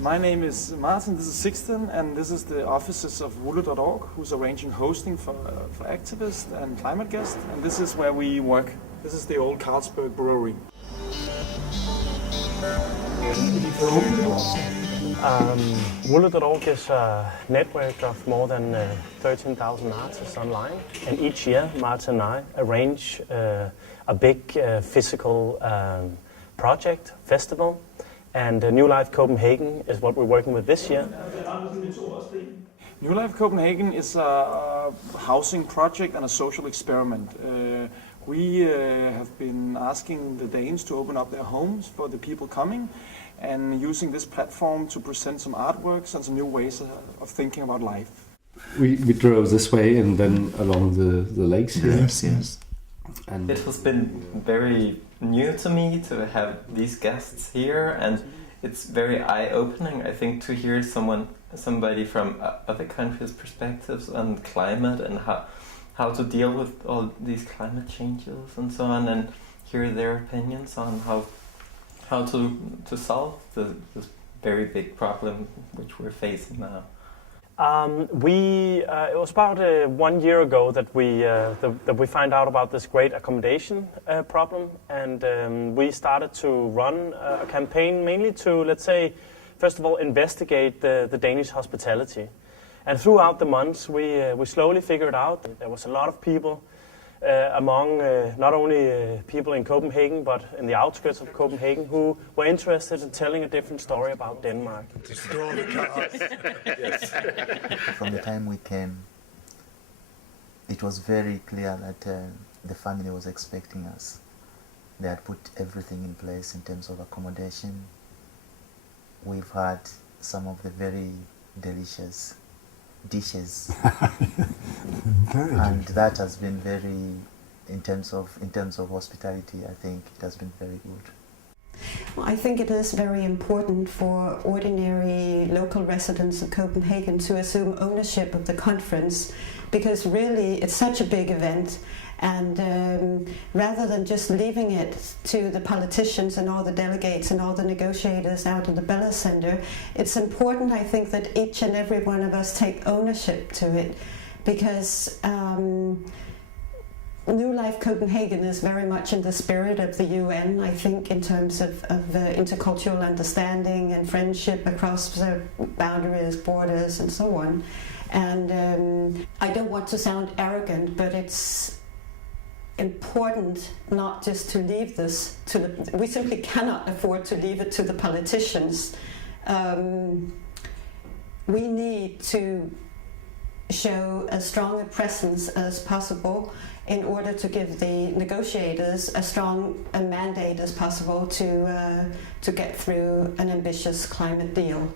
My name is Martin, this is Sixten, and this is the offices of Rulle.org, who's arranging hosting for activists and climate guests, and this is where we work. This is the old Carlsberg Brewery. Rulle.org is a network of more than 13,000 artists online, and each year Martin and I arrange a big physical project, festival, and New Life Copenhagen is what we're working with this year. New Life Copenhagen is a housing project and a social experiment. We have been asking the Danes to open up their homes for the people coming, and using this platform to present some artworks and some new ways of thinking about life. We drove this way and then along the lakes here. Yes. And it has been very new to me to have these guests here, and it's very eye-opening, I think, to hear somebody from other countries' perspectives on climate and how to deal with all these climate changes and so on, and hear their opinions on how to solve this very big problem which we're facing now. It was about 1 year ago that we find out about this great accommodation problem, and we started to run a campaign mainly to, let's say, first of all, investigate the Danish hospitality. And throughout the months, we slowly figured out that there was a lot of people among not only people in Copenhagen, but in the outskirts of Copenhagen, who were interested in telling a different story about Denmark. From the time we came, it was very clear that the family was expecting us. They had put everything in place in terms of accommodation. We've had some of the very delicious dishes, and that has been very, in terms of hospitality, I think it has been very good. Well, I think it is very important for ordinary local residents of Copenhagen to assume ownership of the conference, because really it's such a big event, and rather than just leaving it to the politicians and all the delegates and all the negotiators out in the Bella Center, it's important, I think, that each and every one of us take ownership to it, because New Life Copenhagen is very much in the spirit of the UN, I think, in terms of intercultural understanding and friendship across the boundaries, borders, and so on. And I don't want to sound arrogant, but it's important not just to leave this to the... We simply cannot afford to leave it to the politicians. We need to show as strong a presence as possible in order to give the negotiators as strong a mandate as possible to get through an ambitious climate deal.